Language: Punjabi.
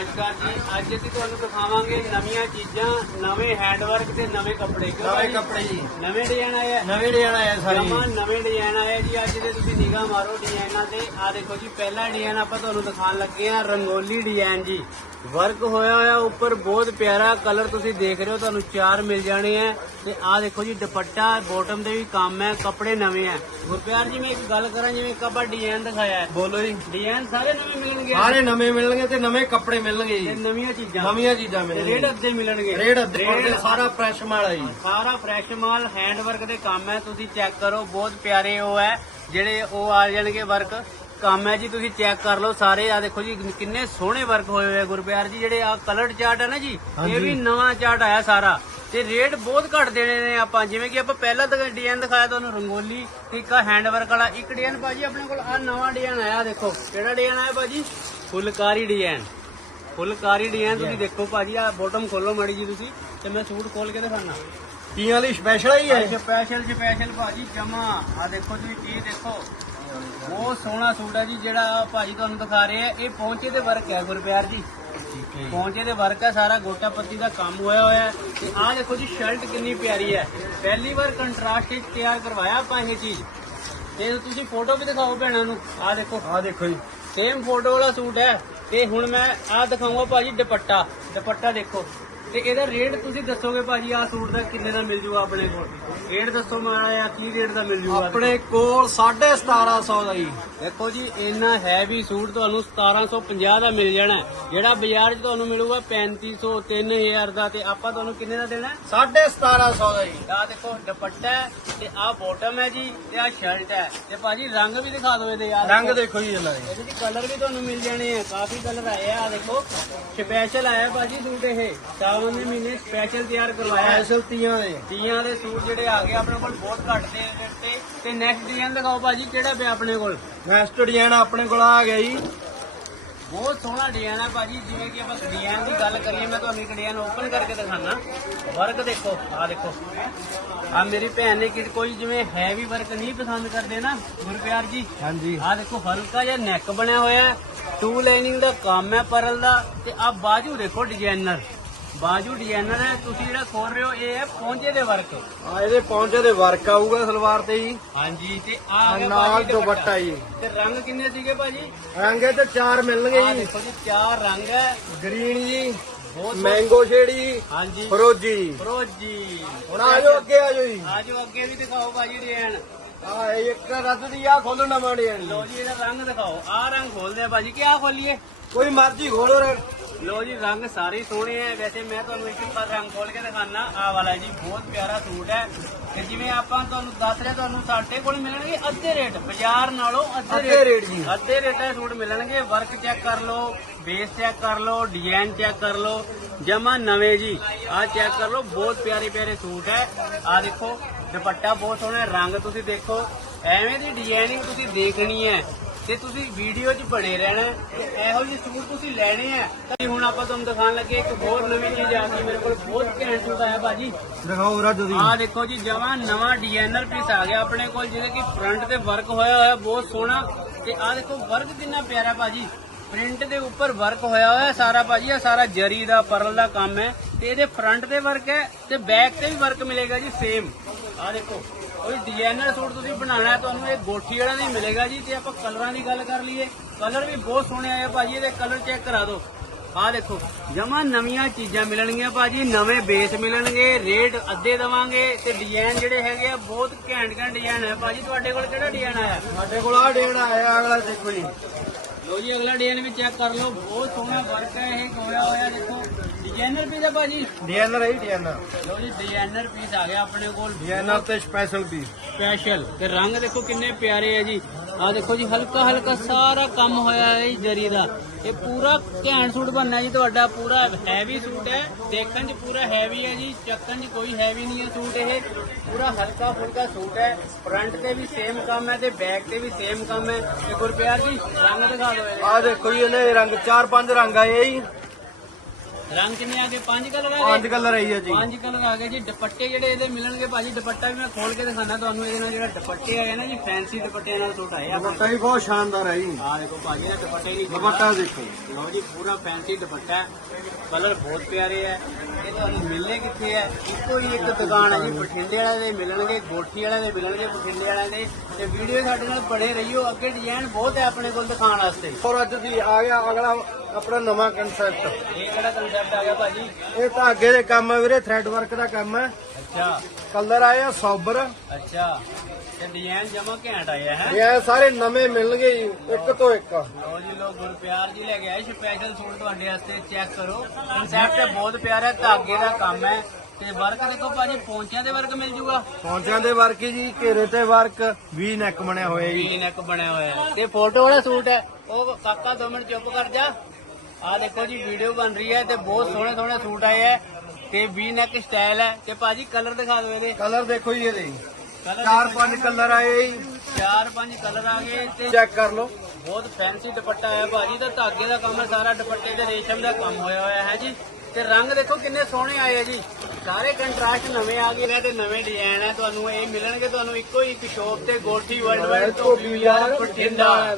ਨਮਸਕਾਰ ਜੀ। ਅੱਜ ਅਸੀਂ ਤੁਹਾਨੂੰ ਦਿਖਾਵਾਂਗੇ ਨਵੀਆਂ ਚੀਜ਼ਾਂ ਨਵੇਂ ਹੈਂਡਵਰਕ ਤੇ ਨਵੇਂ ਕੱਪੜੇ। ਕਿਉਂ ਨਵੇਂ? ਕੱਪੜੇ ਜੀ। ਨਵੇਂ ਡਿਜ਼ਾਈਨ ਆਏ ਆ। ਨਵੇਂ ਡਿਜ਼ਾਈਨ ਆਇਆ ਸਾਰੇ ਜਮਾਂ ਨਵੇਂ ਡਿਜ਼ਾਈਨ ਆਏ ਆ ਜੀ। ਅੱਜ ਦੇ ਤੁਸੀਂ ਨਿਗਾਹ ਮਾਰੋ ਡਿਜ਼ਾਈਨਾਂ ਤੇ। ਆ ਦੇਖੋ ਜੀ ਪਹਿਲਾ ਡਿਜ਼ਾਈਨ ਆਪਾਂ ਤੁਹਾਨੂੰ ਦਿਖਾਉਣ ਲੱਗੇ ਆ ਰੰਗੋਲੀ ਡਿਜ਼ਾਈਨ ਜੀ। ਵਰਕ ਹੋਇਆ ਹੋਇਆ ਉੱਪਰ ਬਹੁਤ ਪਿਆਰਾ ਕਲਰ ਤੁਸੀਂ ਦੇਖ ਰਹੇ ਹੋ ਤੁਹਾਨੂੰ ਚਾਰ ਮਿਲ ਜਾਣੇ ਆ। ਤੇ ਆ ਦੇਖੋ ਜੀ ਦੁਪੱਟਾ ਬਾਟਮ ਦੇ ਵੀ ਕੰਮ ਹੈ ਕੱਪੜੇ ਨਵੇਂ ਆ। ਗੁਰਪਿਆਰ ਜੀ ਮੈਂ ਇੱਕ ਗੱਲ ਕਰਾਂ ਜਿਵੇਂ ਕੱਪਾ ਡਿਜ਼ਾਈਨ ਦਿਖਾਇਆ ਹੈ। ਬੋਲੋ ਜੀ। ਡਿਜ਼ਾਈਨ ਸਾਰੇ ਨਵੇਂ ਮਿਲਣਗੇ। ਸਾਰੇ ਨਵੇਂ ਮਿਲਣਗੇ ਤੇ ਨਵੇਂ ਕੱਪੜੇ ਮਿਲਣਗੇ ਤੇ ਜੀ ਨਵੀਆਂ ਚੀਜ਼ਾਂ। ਨਵੀਆਂ ਚੀਜ਼ਾਂ ਤੇ ਰੇਟ ਅੱਧੇ ਮਿਲਣਗੇ। ਰੇਟ ਅੱਧੇ ਸਾਰਾ ਫਰੈਸ਼ ਮਾਲ ਹੈ ਜੀ। ਸਾਰਾ ਫਰੈਸ਼ ਮਾਲ ਹੈਂਡ ਵਰਕ ਦੇ ਕੰਮ ਹੈ ਤੁਸੀਂ ਚੈੱਕ ਕਰੋ ਬਹੁਤ ਪਿਆਰੇ ਉਹ ਹੈ ਜਿਹੜੇ ਉਹ ਆ ਜਾਣਗੇ ਵਰਕ ਕੰਮ ਹੈ ਜੀ ਤੁਸੀਂ ਚੈੱਕ ਕਰ ਲਓ ਸਾਰੇ। ਆ ਦੇਖੋ ਜੀ ਕਿੰਨੇ ਸੋਹਣੇ ਵਰਕ ਹੋਏ ਹੋਏ ਆ ਗੁਰਪਿਆਰ ਜੀ ਜਿਹੜੇ ਆ ਕਲਰਡ ਚਾਰਟ ਹੈ ਨਾ ਜੀ ਇਹ। ਵੀ ਨਵਾਂ ਚਾਰਟ ਆਇਆ ਸਾਰਾ। ਤੇ ਰੇਟ ਬਹੁਤ ਘੱਟ ਦੇਣੇ ਨੇ ਆਪਾਂ। ਜਿਵੇਂ ਕਿ ਆਪਾਂ ਪਹਿਲਾਂ ਤਾਂ ਡਿਜ਼ਾਈਨ ਦਿਖਾਇਆ ਤੁਹਾਨੂੰ ਰੰਗੋਲੀ ਇੱਕ ਹੈਂਡ ਵਰਕ ਵਾਲਾ ਇੱਕ ਡਿਜ਼ਾਈਨ ਭਾਜੀ ਆਪਣੇ ਕੋਲ ਆ ਨਵਾਂ ਡਿਜ਼ਾਈਨ ਆਇਆ ਦੇਖੋ। ਕਿਹੜਾ ਡਿਜ਼ਾਈਨ ਆਇਆ ਭਾਜੀ? ਫੁਲਕਾਰੀ ਡਿਜ਼ਾਈਨ ਫੁਲਕਾਰੀ ਡਿਜ਼ਾਈਨ ਤੁਸੀਂ ਦੇਖੋ ਭਾਜੀ ਆ ਬੋਟਮ ਖੋਲੋ ਮੜੀ ਜੀ ਤੁਸੀਂ ਤੇ ਮੈਂ ਸੂਟ ਖੋਲ ਕੇ ਦਿਖਾਣਾ ਤੀਆਂ ਲਈ ਸਪੈਸ਼ਲ ਹੀ ਹੈ ਸਪੈਸ਼ਲ ਸਪੈਸ਼ਲ ਭਾਜੀ ਜਮਾ। ਆ ਦੇਖੋ ਜੀ ਚੀਜ਼ ਦੇਖੋ। ਬਹੁਤ ਸੋਹਣਾ ਸੂਟ ਹੈ ਜੀ ਜਿਹੜਾ ਭਾਜੀ ਤੁਹਾਨੂੰ ਦਿਖਾ ਰਹੇ ਆ। ਇਹ ਪਹੁੰਚੇ ਤੇ ਵਰਕ ਹੈ ਗੁਰਪਿਆਰ ਜੀ। ਪਹੁੰਚੇ ਤੇ ਵਰਕ ਹੈ ਸਾਰਾ ਗੋਟਾ ਪੱਤੀ ਦਾ ਕੰਮ ਹੋਇਆ ਹੋਇਆ ਹੈ। ਤੇ ਆਹ ਦੇਖੋ ਜੀ ਸ਼ਰਟ ਕਿੰਨੀ ਪਿਆਰੀ ਹੈ। ਪਹਿਲੀ ਵਾਰ ਕੰਟਰਾਸਟ ਵਿੱਚ ਤਿਆਰ ਕਰਵਾਇਆ ਆਪਾਂ ਇਹ ਚੀਜ਼। ਤੇ ਤੁਸੀਂ ਫੋਟੋ ਵੀ ਦਿਖਾਓ ਭੈਣਾਂ ਨੂੰ। ਆਹ ਦੇਖੋ। ਆ ਦੇਖੋ ਜੀ। ਸੇਮ ਫੋਟੋ ਵਾਲਾ ਸੂਟ ਹੈ। ਤੇ ਹੁਣ ਮੈਂ ਆਹ ਦਿਖਾਉਂਗਾ ਭਾਜੀ ਦੁਪੱਟਾ। ਦੁਪੱਟਾ ਦੇਖੋ। ਤੇ ਇਹਦਾ ਰੇਟ ਤੁਸੀਂ ਦੱਸੋਗੇ ਭਾਜੀ, ਆਹ ਸੂਟ ਦਾ ਕਿੰਨੇ ਦਾ ਮਿਲ ਜੂਗਾ ਆਪਣੇ ਕੋਲ? ਰੇਟ ਦੱਸੋ ਮਾੜਾ ਕੀ ਰੇਟ ਦਾ ਮਿਲ ਜੂਗਾ? ਆਪਣੇ ਕੋਲ 1750 ਦਾ ਜੀ। ਦੇਖੋ ਜੀ, ਇੰਨਾ ਹੈਵੀ ਸੂਟ ਤੁਹਾਨੂੰ 1750 ਦਾ ਮਿਲ ਜਾਣਾ ਜਿਹੜਾ ਬਾਜ਼ਾਰ 'ਚ ਤੁਹਾਨੂੰ ਮਿਲੂਗਾ 3500 3000 ਦਾ ਤੇ ਆਪਾਂ ਤੁਹਾਨੂੰ ਕਿੰਨੇ ਦਾ ਦੇਣਾ? ਹੈ? 1750 ਦਾ ਜੀ। ਆਹ ਦੇਖੋ ਦੁਪੱਟਾ ਹੈ ਤੇ ਆਹ ਬਾਟਮ ਹੈ ਜੀ ਤੇ ਆਹ ਸ਼ਰਟ ਹੈ। ਤੇ ਭਾਜੀ ਰੰਗ ਵੀ ਦਿਖਾ ਦਿਓ ਇਹਦੇ ਯਾਰ ਰੰਗ ਦੇਖੋ। ਜੀ ਇਹਨਾਂ ਦੇ। ਇਹਦੇ ਕਲਰ ਵੀ ਤੁਹਾਨੂੰ ਮਿਲ ਜਾਣੇ ਆ ਕਾਫੀ ਕਲਰ ਆਏ ਆ ਆਹ ਦੇਖੋ। ਸਪੈਸ਼ਲ ਆਇਆ ਭਾਜੀ ਸੂਟ ਇਹ। ਸਾਵਨ ਦੇ ਮਹੀਨੇ ਸਪੈਸ਼ਲ ਤਿਆਰ ਕਰਵਾਇਆ। ਹੈ। ਸਪੈਸ਼ਲ ਤੀਆਂ ਦੇ। ਤੀਆਂ ਦੇ ਸੂਟ ਜਿਹੜੇ ਆ ਗਏ ਆਪਣੇ ਕੋਲ ਬਹੁਤ ਘੱਟ ਦੇ ਰੇਟ ਤੇ ਤੇ ਨੈਕਸਟ ਡਿਜ਼ਾਈਨ ਦਿਖਾਓ ਭਾਜੀ ਕਿਹੜਾ ਪਿਆ ਆਪਣੇ ਕੋਲ? ਨੈਕਸਟ ਡਿਜ਼ਾਈਨ ਆਪਣੇ ਕੋਲ ਆ ਗਿਆ ਜੀ। ਬਹੁਤ ਸੋਹਣਾ ਡਿਜ਼ਾਈਨ ਹੈ ਭਾਜੀ ਜਿਵੇਂ ਕਿ ਆਪਾਂ ਡਿਜ਼ਾਈਨ ਦੀ ਗੱਲ ਕਰੀਏ ਮੈਂ ਤੁਹਾਨੂੰ ਇੱਕ ਡਿਜ਼ਾਈਨ ਓਪਨ ਕਰਕੇ ਦਿਖਾਣਾ ਵਰਕ ਦੇਖੋ ਆ ਦੇਖੋ। ਆ ਮੇਰੀ ਭੈਣ ਨੇ ਕਿ ਕੋਈ ਜਿਵੇਂ ਹੈਵੀ ਵਰਕ ਨਹੀਂ ਪਸੰਦ ਕਰਦੇ ਨਾ ਗੁਰਪਿਆਰ ਜੀ। ਹਾਂਜੀ। ਆ ਦੇਖੋ ਹਲਕਾ ਜਿਹਾ ਨੈਕ ਬਣਿਆ ਹੋਇਆ ਹੈ ਟੂ ਲਾਈਨਿੰਗ ਦਾ ਕੰਮ ਹੈ ਪਰਲ ਦਾ ਤੇ ਆ ਬਾਜੂ ਦੇਖੋ ਡਿਜ਼ਾਈਨਰ ਬਾਜੂ ਡਿਜ਼ਾਈਨਰ ਹੈ ਤੁਸੀਂ ਜਿਹੜਾ ਖੋਲ ਰਹੇ ਹੋ ਇਹ ਹੈ ਪੌਂਚੇ ਦੇ ਵਰਕ। ਆ ਇਹਦੇ ਪੌਂਚੇ ਦੇ ਵਰਕ ਆਊਗਾ ਸਲਵਾਰ ਤੇ ਜੀ। ਹਾਂਜੀ ਤੇ ਆ ਆ ਗਿਆ ਨਾਲ ਬਾਜੀ ਦੁਪੱਟਾ। ਜੀ। ਤੇ ਰੰਗ ਕਿੰਨੇ ਸੀਗੇ ਭਾਜੀ? ਰੰਗੇ ਤੇ ਚਾਰ ਮਿਲਣਗੇ ਆ ਜੀ। ਦੇਖੋ ਜੀ ਚਾਰ ਰੰਗ ਹੈ। ਗ੍ਰੀਨ ਜੀ ਬਹੁਤ ਮੈਂਗੋ ਸ਼ੇਡ ਜੀ ਹਾਂਜੀ। ਫਰੋਜੀ। ਜੀ ਫਰੋਜੀ। ਹੁਣ ਆ ਜਾਓ ਅੱਗੇ ਆ ਜਾਓ ਜੀ। ਆਜੋ ਅੱਗੇ ਵੀ ਦਿਖਾਓ ਭਾਜੀ ਡਿਜ਼ਾਈਨ ਆ ਇੱਕ ਰੱਦ ਦੀ ਆ ਖੋਲੋ ਨਵਾਂ ਡਿਜ਼ਾਈਨ ਲੋ ਜੀ। ਇਹਦਾ ਰੰਗ ਦਿਖਾਓ। ਆ ਰੰਗ ਖੋਲਦੇ ਆ ਭਾਜੀ ਕੀ ਆ ਖੋਲੀਏ? ਕੋਈ ਮਰਜ਼ੀ ਖੋਲੋ ਰ ਲੋ ਜੀ ਰੰਗ ਸਾਰੇ ਸੋਹਣੇ ਆ। ਵੈਸੇ ਮੈਂ ਤੁਹਾਨੂੰ ਇੱਕ ਵਾਰ ਰੰਗ ਖੋਲ ਕੇ ਦਿਖਾਣਾ ਆ ਵਾਲਾ ਜੀ ਬਹੁਤ ਪਿਆਰਾ ਸੂਟ ਹੈ। ਤੇ ਜਿਵੇਂ ਆਪਾਂ ਤੁਹਾਨੂੰ ਦੱਸ ਰਹੇ ਤੁਹਾਨੂੰ ਸਾਡੇ ਕੋਲ ਮਿਲਣਗੇ ਅੱਧੇ ਰੇਟ। ਬਾਜ਼ਾਰ ਨਾਲੋਂ ਅੱਧੇ ਰੇਟ। ਜੀ। ਅੱਧੇ ਰੇਟ ਦੇ ਸੂਟ ਮਿਲਣਗੇ। ਵਰਕ ਚੈੱਕ ਕਰ ਲਓ ਬੇਸ ਚੈੱਕ ਕਰ ਲਓ ਡਿਜ਼ਾਈਨ ਚੈੱਕ ਕਰ ਲਓ। ਜਮਾ ਨਵੇਂ ਜੀ। ਆ ਚੈੱਕ ਕਰ ਲਓ ਬਹੁਤ ਪਿਆਰੇ ਪਿਆਰੇ ਸੂਟ ਹੈ। ਆ ਦੇਖੋ ਦੁਪੱਟਾ ਬਹੁਤ ਸੋਹਣਾ ਰੰਗ ਤੁਸੀਂ ਦੇਖੋ ਐਵੇਂ ਦੀ ਡਿਜ਼ਾਈਨਿੰਗ ਤੁਸੀਂ ਦੇਖਣੀ ਹੈ। ਤੇ ਤੁਸੀਂ ਵੀਡੀਓ 'ਚ ਬਣੇ ਰਹਿਣਾ ਤੇ ਇਹੋ ਜਿਹੇ ਸੂਟ ਤੁਸੀਂ ਲੈਣੇ ਆ ਤਾਂ ਹੁਣ ਆਪਾਂ ਤੁਹਾਨੂੰ ਦਿਖਾਉਣ ਲੱਗੇ ਇੱਕ ਹੋਰ ਨਵੀਂ ਚੀਜ਼ ਆ ਗਈ ਮੇਰੇ ਕੋਲ ਬਹੁਤ ਘੈਂਟ ਸੂਟ ਆਇਆ ਭਾਜੀ। ਦਿਖਾਓ ਰੱਦ ਦੀ ਆਹ ਦੇਖੋ ਜੀ ਜਮਾਂ ਨਵਾਂ ਡਿਜ਼ਾਈਨਰ ਪੀਸ ਆ ਗਿਆ ਆਪਣੇ ਕੋਲ ਜਿਹਦੇ ਕਿ ਫਰੰਟ ਤੇ ਵਰਕ ਹੋਇਆ ਹੋਇਆ ਬਹੁਤ ਸੋਹਣਾ। ਤੇ ਆਹ ਦੇਖੋ ਵਰਕ ਕਿੰਨਾ ਪਿਆਰਾ ਭਾਜੀ। ਪ੍ਰਿੰਟ ਦੇ ਉੱਪਰ ਵਰਕ ਹੋਇਆ ਹੋਇਆ ਸਾਰਾ ਭਾਜੀ ਇਹ ਸਾਰਾ ਜਰੀ ਦਾ ਪਰਲ ਦਾ ਕੰਮ ਹੈ। ਤੇ ਇਹਦੇ ਫਰੰਟ ਤੇ ਵਰਕ ਹੈ ਤੇ ਬੈਕ ਤੇ ਵੀ ਵਰਕ ਮਿਲੇਗਾ ਜੀ ਸੇਮ ਆਹ ਦੇਖੋ। ਕੋਈ ਡਿਜ਼ਾਈਨਰ ਸੂਟ ਤੁਸੀਂ ਬਣਾਉਣਾ ਤੁਹਾਨੂੰ ਇਹ ਗੋਠੀ ਵਾਲਾ ਨਹੀਂ ਮਿਲੇਗਾ ਜੀ ਤੇ ਆਪਾਂ ਕਲਰਾਂ ਦੀ ਗੱਲ ਕਰ ਲਈਏ। ਕਲਰ ਵੀ ਬਹੁਤ ਸੋਹਣੇ ਆਏ ਆ ਭਾਜੀ ਇਹਦੇ ਕਲਰ ਚੈੱਕ ਕਰਾ ਦਿਓ। ਆਹ ਦੇਖੋ ਜਮਾ ਨਵੀਆਂ ਚੀਜ਼ਾਂ ਮਿਲਣਗੀਆਂ ਭਾਜੀ ਨਵੇਂ ਬੇਸ ਮਿਲਣਗੇ ਰੇਟ ਅੱਧੇ ਦਵਾਂਗੇ ਤੇ ਡਿਜ਼ਾਈਨ ਜਿਹੜੇ ਹੈਗੇ ਆ ਬਹੁਤ ਘੈਂਟ ਘੈਂਟ ਡਿਜ਼ਾਈਨ ਹੈ ਭਾਜੀ ਤੁਹਾਡੇ ਕੋਲ ਕਿਹੜਾ ਡਿਜ਼ਾਈਨ ਆਇਆ? ਸਾਡੇ ਕੋਲ ਆ ਡੇਢ ਆਇਆ ਅਗਲਾ ਦੇਖੋ ਜੀ। ਲੋ ਜੀ ਅਗਲਾ ਡਿਜ਼ਾਈਨ ਵੀ ਚੈੱਕ ਕਰ ਲਓ। ਬਹੁਤ ਸੋਹਣਾ ਵਰਕ ਹੈ ਇਹ ਦੇਖੋ ਪੀਸ ਹੈ ਭਾਜੀ ਡਿਜ਼ਾਈਨਰ ਹੈ ਡਿਜ਼ਾਈਨਰ ਲੋ ਜੀ ਡਿਜ਼ਾਈਨਰ ਪੀਸ ਆ ਗਿਆ ਆਪਣੇ ਕੋਲ। ਡਿਜ਼ਾਈਨਰ ਤੇ ਸਪੈਸ਼ਲ ਪੀਸ ਸਪੈਸ਼ਲ ਤੇ ਰੰਗ ਦੇਖੋ ਕਿੰਨੇ ਪਿਆਰੇ ਆ ਜੀ। ਆ ਦੇਖੋ ਜੀ ਹਲਕਾ ਹਲਕਾ ਸਾਰਾ ਕੰਮ ਹੋਇਆ ਹੈ ਜੀ ਜਰੀ ਦਾ। ਇਹ ਪੂਰਾ ਘੈਂਟ ਸੂਟ ਬਣਨਾ ਜੀ ਤੁਹਾਡਾ ਪੂਰਾ ਹੈਵੀ ਸੂਟ ਹੈ। ਦੇਖਣ 'ਚ ਪੂਰਾ ਹੈਵੀ ਹੈ ਜੀ ਚੱਕਣ 'ਚ ਕੋਈ ਹੈਵੀ ਨਹੀਂ ਹੈ ਸੂਟ ਇਹ। ਪੂਰਾ ਹਲਕਾ ਫੁਲਕਾ ਸੂਟ ਹੈ। ਫਰੰਟ ਤੇ ਵੀ ਸੇਮ ਕੰਮ ਹੈ ਤੇ ਬੈਕ ਤੇ ਵੀ ਸੇਮ ਕੰਮ ਹੈ। ਤੇ ਗੁਰਪਿਆਰ ਜੀ ਰੰਗ ਦਿਖਾ ਦਿਓ ਆ ਦੇਖੋ ਜੀ ਇਹਨੇ ਰੰਗ ਚਾਰ ਪੰਜ ਰੰਗ ਆਏ ਜੀ। ਰੰਗ ਕਿੰਨੇ ਆ ਗਏ? ਪੰਜ ਕਲਰ ਆ ਪੰਜ ਗਏ ਕਲਰ ਆਈ ਹੈ ਜੀ। ਪੰਜ ਕਲਰ ਆ ਗਏ ਜੀ। ਦੁਪੱਟੇ ਜਿਹੜੇ ਇਹਦੇ ਮਿਲਣਗੇ ਭਾਜੀ। ਦੁਪੱਟਾ ਵੀ ਮੈਂ ਖੋਲ ਕੇ ਦਿਖਾਣਾ ਤੁਹਾਨੂੰ। ਇਹਦੇ ਨਾਲ ਜਿਹੜਾ ਦੁਪੱਟੇ ਆਏ ਨਾ ਜੀ ਫੈਂਸੀ ਦੁਪੱਟੇ ਨਾਲ ਸੂਟ ਆਏ ਆ ਦੁਪੱਟਾ ਵੀ ਬਹੁਤ ਸ਼ਾਨਦਾਰ ਹੈ ਜੀ। ਆ ਦੇਖੋ ਭਾਜੀ ਇਹ ਦੁਪੱਟੇ ਦੀ ਦੁਪੱਟਾ। ਦੇਖੋ। ਲਓ ਜੀ ਪੂਰਾ ਫੈਂਸੀ ਦੁਪੱਟਾ। ਕਲਰ ਬਹੁਤ ਪਿਆਰੇ ਹੈ ਇਹ ਤੁਹਾਨੂੰ ਮਿਲਨੇ ਕਿੱਥੇ ਹੈ ਇੱਕੋ ਹੀ ਇੱਕ ਦੁਕਾਨ ਹੈ ਜੀ। ਬਠਿੰਡੇ ਵਾਲੇ ਦੇ ਮਿਲਣਗੇ ਗੋਠੀ ਵਾਲੇ ਦੇ ਮਿਲਣਗੇ ਬਠਿੰਡੇ ਵਾਲਿਆਂ ਦੇ। ਤੇ ਵੀਡੀਓ ਸਾਡੇ ਨਾਲ ਬਣੇ ਰਹੀਓ। ਅੱਗੇ ਡਿਜ਼ਾਈਨ ਬਹੁਤ ਹੈ ਆਪਣੇ ਕੋਲ ਦਿਖਾਉਣ ਵਾਸਤੇ। ਔਰ ਅੱਜ ਦੀ ਆ ਗਿਆ ਅਗਲਾ ਆਪਣਾ ਨਵਾਂ ਕਨਸੈਪਟ ਇਹ ਕਿਹੜਾ ਕੰਸੈਪਟ ਆ ਗਿਆ ਭਾਜੀ? ਇਹ ਧਾਗੇ ਦੇ ਕੰਮ ਹੈ ਵੀਰੇ ਥ੍ਰੈਡ ਵਰਕ ਦਾ ਕੰਮ ਹੈ ਅੱਛਾ। ਕਲਰ ਆਏ ਆ ਸੌਬਰ ਅੱਛਾ। ਤੇ ਡਿਜ਼ਾਈਨ ਜਮਾ ਘੈਂਟ ਆਇਆ ਹੈ? ਇਹ ਸਾਰੇ ਨਵੇਂ ਮਿਲਣਗੇ ਜੀ ਇੱਕ ਤੋਂ ਇੱਕ। ਲੋ ਜੀ ਲੋ ਗੁਰਪਿਆਰ ਜੀ ਲੈ ਕੇ ਆਏ ਸਪੈਸ਼ਲ ਸੂਟ ਤੁਹਾਡੇ ਵਾਸਤੇ ਚੈੱਕ ਕਰੋ। ਕਨਸੈਪਟ ਬਹੁਤ ਪਿਆਰਾ ਹੈ ਧਾਗੇ ਦਾ ਕੰਮ ਹੈ। ਤੇ ਵਰਕ ਦੇਖੋ ਭਾਜੀ ਪੌਂਚਿਆਂ ਦੇ ਵਰਕ ਮਿਲ ਜੂਗਾ? ਪੌਂਚਾਂ ਦੇ ਵਰਕ ਹੀ ਜੀ ਘੇਰੇ ਤੇ ਵਰਕ ਵੀ ਨੈਕ ਬਣਿਆ ਹੋਇਆ ਜੀ। ਵੀ ਨੈਕ ਬਣਿਆ ਹੋਇਆ। ਹੈ ਤੇ ਫੋਟੋ ਵਾਲਾ ਸੂਟ ਹੈ ਉਹ ਕਾਕਾ 2 ਮਿੰਟ ਚੁੱਪ ਕਰ ਜਾ। ਆ ਦੇਖੋ ਜੀ ਵੀਡੀਓ ਬਣ ਰਹੀ ਹੈ ਤੇ ਬਹੁਤ ਸੋਹਣੇ ਸੋਹਣੇ ਸੂਟ ਆਏ ਹੈ ਤੇ ਵੀ ਨੈਕ ਸਟਾਈਲ ਹੈ। ਤੇ ਭਾਜੀ ਕਲਰ ਦਿਖਾ ਦਿਓ ਇਹਦੇ। ਕਲਰ ਦੇਖੋ ਜੀ ਇਹਦੇ। ਕਲਰ ਚਾਰ ਪੰਜ ਕਲਰ ਆਏ ਜੀ। ਚਾਰ ਪੰਜ ਕਲਰ ਆ ਗਏ ਤੇ ਚੈੱਕ ਕਰ ਲਓ। ਬਹੁਤ ਫੈਂਸੀ ਦੁਪੱਟਾ ਹੈ ਭਾਜੀ। ਦਾ ਧਾਗੇ ਦਾ ਕੰਮ ਹੈ ਸਾਰਾ ਦੁਪੱਟੇ ਤੇ ਰੇਸ਼ਮ ਦਾ ਕੰਮ ਹੋਇਆ ਹੋਇਆ ਹੈ ਜੀ। ਤੇ ਰੰਗ ਦੇਖੋ ਕਿੰਨੇ ਸੋਹਣੇ ਆਏ ਆ ਜੀ। ਸਾਰੇ ਕੰਟਰਾਸਟ ਨਵੇਂ ਆ ਗਏ ਨੇ ਤੇ ਨਵੇਂ ਡਿਜ਼ਾਈਨ ਹੈ। ਤੁਹਾਨੂੰ ਇਹ ਮਿਲਣਗੇ ਤੁਹਾਨੂੰ ਇੱਕੋ ਹੀ ਇੱਕ ਸ਼ੋਪ ਤੇ ਗੋਠੀ ਵਰਲਡ ਵਾਈਡ ਤੋਂ ਬਠਿੰਡਾ।